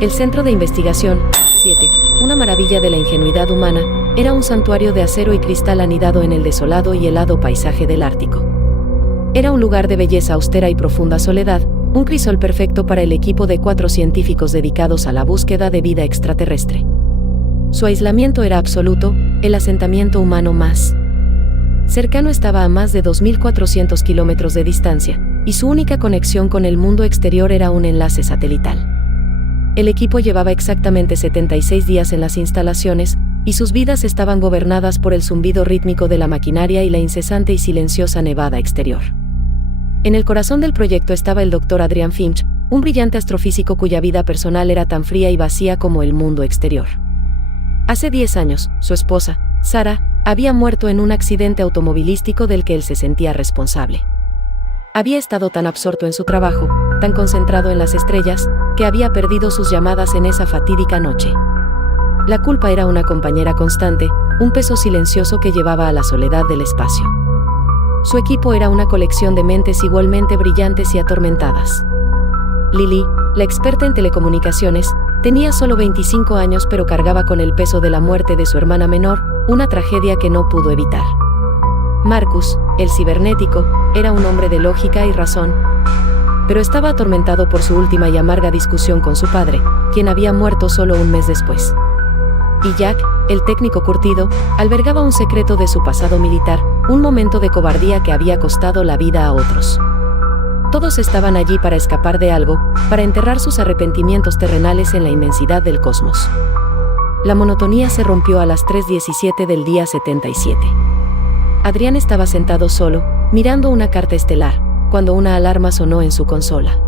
El Centro de Investigación 7, una maravilla de la ingenuidad humana, era un santuario de acero y cristal anidado en el desolado y helado paisaje del Ártico. Era un lugar de belleza austera y profunda soledad, un crisol perfecto para el equipo de 4 científicos dedicados a la búsqueda de vida extraterrestre. Su aislamiento era absoluto, el asentamiento humano más cercano estaba a más de 2.400 kilómetros de distancia, y su única conexión con el mundo exterior era un enlace satelital. El equipo llevaba exactamente 76 días en las instalaciones, y sus vidas estaban gobernadas por el zumbido rítmico de la maquinaria y la incesante y silenciosa nevada exterior. En el corazón del proyecto estaba el Dr. Adrian Finch, un brillante astrofísico cuya vida personal era tan fría y vacía como el mundo exterior. Hace 10 años, su esposa, Sarah, había muerto en un accidente automovilístico del que él se sentía responsable. Había estado tan absorto en su trabajo, tan concentrado en las estrellas, que había perdido sus llamadas en esa fatídica noche. La culpa era una compañera constante, un peso silencioso que llevaba a la soledad del espacio. Su equipo era una colección de mentes igualmente brillantes y atormentadas. Lily, la experta en telecomunicaciones, tenía solo 25 años pero cargaba con el peso de la muerte de su hermana menor, una tragedia que no pudo evitar. Marcus, el cibernético, era un hombre de lógica y razón, pero estaba atormentado por su última y amarga discusión con su padre, quien había muerto solo un mes después. Y Jack, el técnico curtido, albergaba un secreto de su pasado militar, un momento de cobardía que había costado la vida a otros. Todos estaban allí para escapar de algo, para enterrar sus arrepentimientos terrenales en la inmensidad del cosmos. La monotonía se rompió a las 3:17 del día 77. Adrián estaba sentado solo, mirando una carta estelar, cuando una alarma sonó en su consola.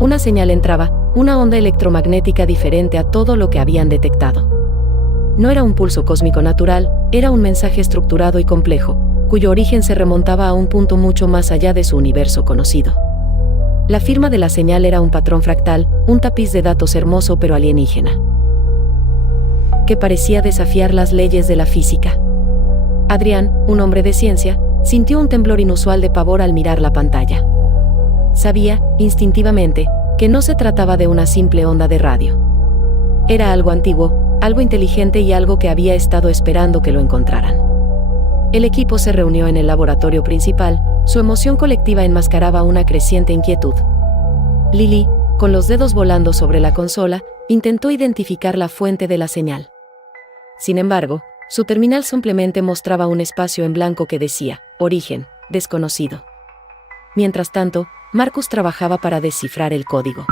Una señal entraba, una onda electromagnética diferente a todo lo que habían detectado. No era un pulso cósmico natural, era un mensaje estructurado y complejo, cuyo origen se remontaba a un punto mucho más allá de su universo conocido. La firma de la señal era un patrón fractal, un tapiz de datos hermoso pero alienígena, que parecía desafiar las leyes de la física. Adrián, un hombre de ciencia, sintió un temblor inusual de pavor al mirar la pantalla. Sabía, instintivamente, que no se trataba de una simple onda de radio. Era algo antiguo, algo inteligente y algo que había estado esperando que lo encontraran. El equipo se reunió en el laboratorio principal, su emoción colectiva enmascaraba una creciente inquietud. Lily, con los dedos volando sobre la consola, intentó identificar la fuente de la señal. Sin embargo, su terminal simplemente mostraba un espacio en blanco que decía, origen, desconocido. Mientras tanto, Marcus trabajaba para descifrar el código.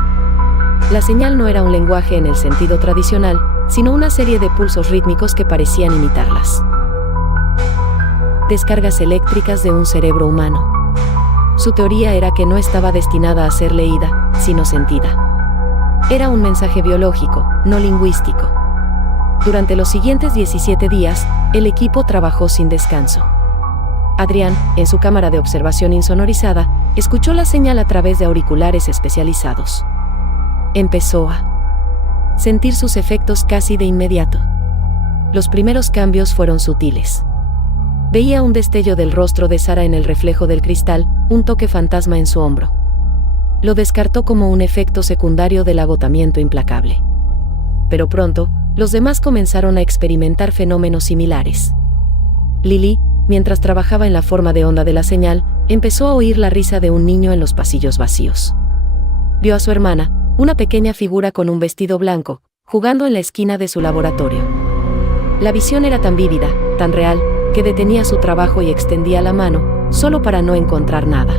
La señal no era un lenguaje en el sentido tradicional, sino una serie de pulsos rítmicos que parecían imitarlas. Descargas eléctricas de un cerebro humano. Su teoría era que no estaba destinada a ser leída, sino sentida. Era un mensaje biológico, no lingüístico. Durante los siguientes 17 días, el equipo trabajó sin descanso. Adrián, en su cámara de observación insonorizada, escuchó la señal a través de auriculares especializados. Empezó a sentir sus efectos casi de inmediato. Los primeros cambios fueron sutiles. Veía un destello del rostro de Sarah en el reflejo del cristal, un toque fantasma en su hombro. Lo descartó como un efecto secundario del agotamiento implacable. Pero pronto, los demás comenzaron a experimentar fenómenos similares. Lily, mientras trabajaba en la forma de onda de la señal, empezó a oír la risa de un niño en los pasillos vacíos. Vio a su hermana, una pequeña figura con un vestido blanco, jugando en la esquina de su laboratorio. La visión era tan vívida, tan real, que detenía su trabajo y extendía la mano, solo para no encontrar nada.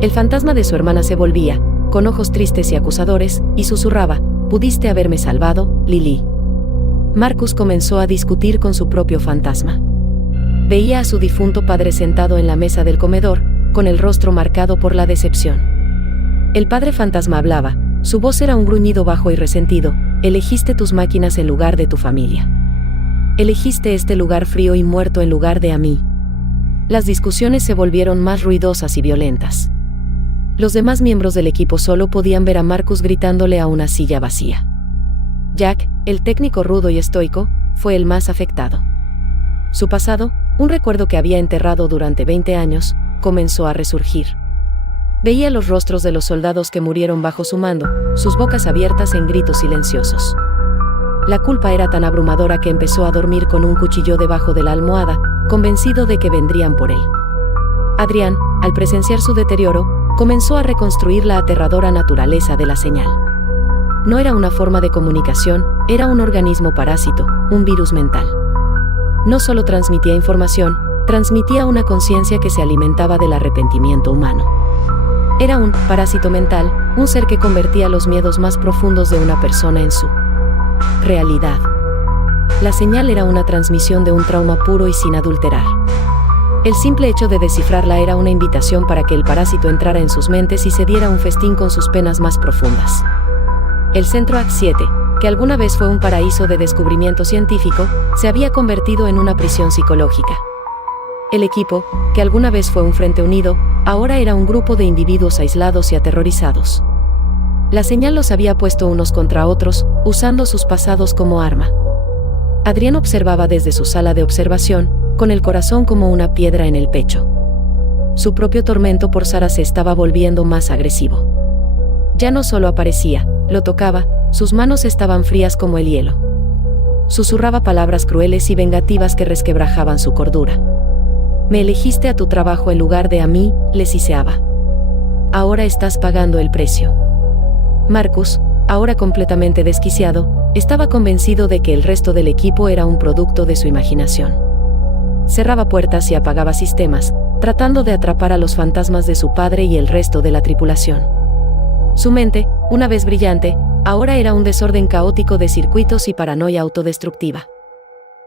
El fantasma de su hermana se volvía, con ojos tristes y acusadores, y susurraba, «¿Pudiste haberme salvado, Lily?» Marcus comenzó a discutir con su propio fantasma. Veía a su difunto padre sentado en la mesa del comedor, con el rostro marcado por la decepción. El padre fantasma hablaba, su voz era un gruñido bajo y resentido, «Elegiste tus máquinas en lugar de tu familia. Elegiste este lugar frío y muerto en lugar de a mí». Las discusiones se volvieron más ruidosas y violentas. Los demás miembros del equipo solo podían ver a Marcus gritándole a una silla vacía. Jack, el técnico rudo y estoico, fue el más afectado. Su pasado, un recuerdo que había enterrado durante 20 años, comenzó a resurgir. Veía los rostros de los soldados que murieron bajo su mando, sus bocas abiertas en gritos silenciosos. La culpa era tan abrumadora que empezó a dormir con un cuchillo debajo de la almohada, convencido de que vendrían por él. Adrián, al presenciar su deterioro, comenzó a reconstruir la aterradora naturaleza de la señal. No era una forma de comunicación, era un organismo parásito, un virus mental. No solo transmitía información, transmitía una conciencia que se alimentaba del arrepentimiento humano. Era un parásito mental, un ser que convertía los miedos más profundos de una persona en su realidad. La señal era una transmisión de un trauma puro y sin adulterar. El simple hecho de descifrarla era una invitación para que el parásito entrara en sus mentes y se diera un festín con sus penas más profundas. El Centro AC-7, que alguna vez fue un paraíso de descubrimiento científico, se había convertido en una prisión psicológica. El equipo, que alguna vez fue un frente unido, ahora era un grupo de individuos aislados y aterrorizados. La señal los había puesto unos contra otros, usando sus pasados como arma. Adrián observaba desde su sala de observación, con el corazón como una piedra en el pecho. Su propio tormento por Sara se estaba volviendo más agresivo. Ya no solo aparecía, lo tocaba, sus manos estaban frías como el hielo. Susurraba palabras crueles y vengativas que resquebrajaban su cordura. Me elegiste a tu trabajo en lugar de a mí, le siseaba. Ahora estás pagando el precio. Marcus, ahora completamente desquiciado, estaba convencido de que el resto del equipo era un producto de su imaginación. Cerraba puertas y apagaba sistemas, tratando de atrapar a los fantasmas de su padre y el resto de la tripulación. Su mente, una vez brillante, ahora era un desorden caótico de circuitos y paranoia autodestructiva.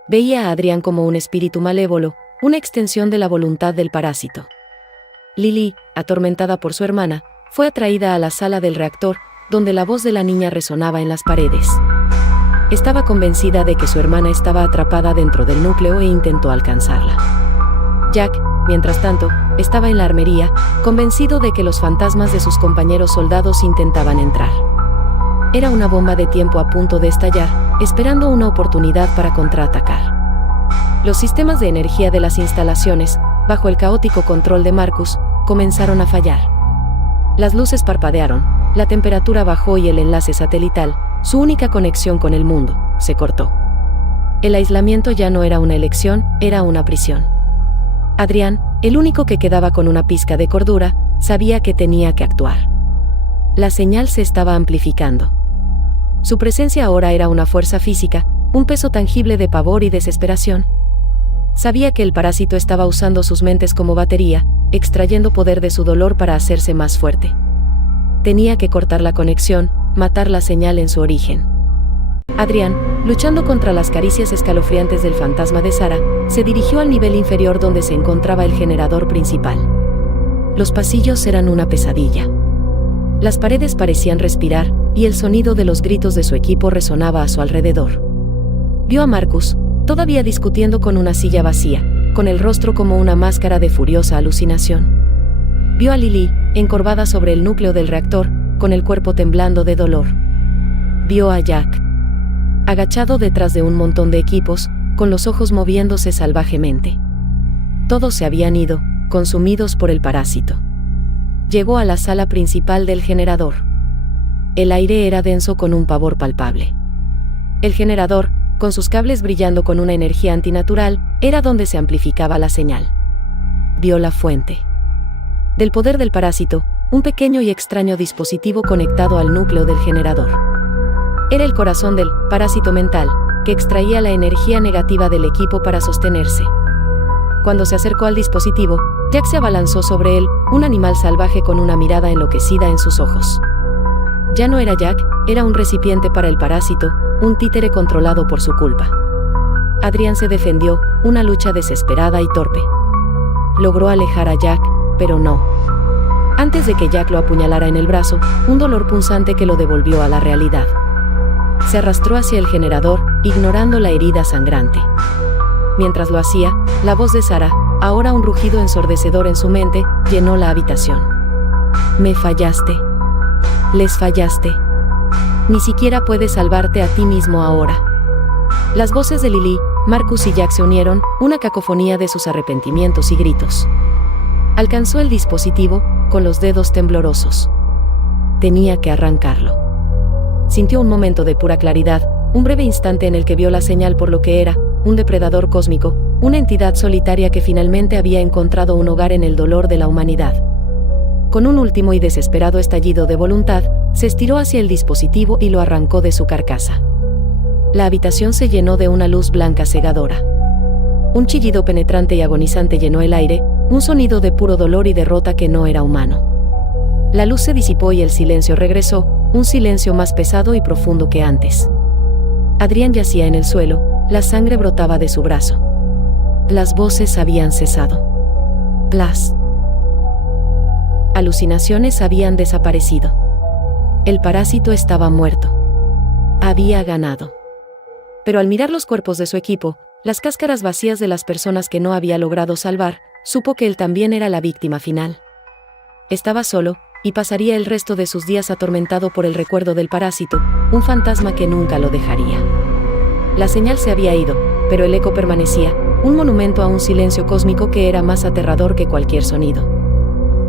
Veía a Adrián como un espíritu malévolo, una extensión de la voluntad del parásito. Lily, atormentada por su hermana, fue atraída a la sala del reactor, donde la voz de la niña resonaba en las paredes. Estaba convencida de que su hermana estaba atrapada dentro del núcleo e intentó alcanzarla. Jack, mientras tanto, estaba en la armería, convencido de que los fantasmas de sus compañeros soldados intentaban entrar. Era una bomba de tiempo a punto de estallar, esperando una oportunidad para contraatacar. Los sistemas de energía de las instalaciones, bajo el caótico control de Marcus, comenzaron a fallar. Las luces parpadearon, la temperatura bajó y el enlace satelital, su única conexión con el mundo, se cortó. El aislamiento ya no era una elección, era una prisión. Adrián, el único que quedaba con una pizca de cordura, sabía que tenía que actuar. La señal se estaba amplificando. Su presencia ahora era una fuerza física, un peso tangible de pavor y desesperación. Sabía que el parásito estaba usando sus mentes como batería, extrayendo poder de su dolor para hacerse más fuerte. Tenía que cortar la conexión, matar la señal en su origen. Adrián, luchando contra las caricias escalofriantes del fantasma de Sara, se dirigió al nivel inferior donde se encontraba el generador principal. Los pasillos eran una pesadilla. Las paredes parecían respirar, y el sonido de los gritos de su equipo resonaba a su alrededor. Vio a Marcus, todavía discutiendo con una silla vacía, con el rostro como una máscara de furiosa alucinación. Vio a Lily, encorvada sobre el núcleo del reactor, con el cuerpo temblando de dolor. Vio a Jack, agachado detrás de un montón de equipos, con los ojos moviéndose salvajemente. Todos se habían ido, consumidos por el parásito. Llegó a la sala principal del generador. El aire era denso con un pavor palpable. El generador, con sus cables brillando con una energía antinatural, era donde se amplificaba la señal. Vio la fuente del poder del parásito, un pequeño y extraño dispositivo conectado al núcleo del generador. Era el corazón del parásito mental, que extraía la energía negativa del equipo para sostenerse. Cuando se acercó al dispositivo, Jack se abalanzó sobre él, un animal salvaje con una mirada enloquecida en sus ojos. Ya no era Jack, era un recipiente para el parásito, un títere controlado por su culpa. Adrián se defendió, una lucha desesperada y torpe. Logró alejar a Jack, pero no. Antes de que Jack lo apuñalara en el brazo, un dolor punzante que lo devolvió a la realidad. Se arrastró hacia el generador, ignorando la herida sangrante. Mientras lo hacía, la voz de Sara, ahora un rugido ensordecedor en su mente, llenó la habitación. Me fallaste. Les fallaste. Ni siquiera puedes salvarte a ti mismo ahora. Las voces de Lily, Marcus y Jack se unieron, una cacofonía de sus arrepentimientos y gritos. Alcanzó el dispositivo, con los dedos temblorosos. Tenía que arrancarlo. Sintió un momento de pura claridad, un breve instante en el que vio la señal por lo que era, un depredador cósmico, una entidad solitaria que finalmente había encontrado un hogar en el dolor de la humanidad. Con un último y desesperado estallido de voluntad, se estiró hacia el dispositivo y lo arrancó de su carcasa. La habitación se llenó de una luz blanca cegadora. Un chillido penetrante y agonizante llenó el aire, un sonido de puro dolor y derrota que no era humano. La luz se disipó y el silencio regresó, un silencio más pesado y profundo que antes. Adrián yacía en el suelo, la sangre brotaba de su brazo. Las voces habían cesado. Las alucinaciones habían desaparecido. El parásito estaba muerto. Había ganado. Pero al mirar los cuerpos de su equipo, las cáscaras vacías de las personas que no había logrado salvar, supo que él también era la víctima final. Estaba solo, y pasaría el resto de sus días atormentado por el recuerdo del parásito, un fantasma que nunca lo dejaría. La señal se había ido, pero el eco permanecía, un monumento a un silencio cósmico que era más aterrador que cualquier sonido.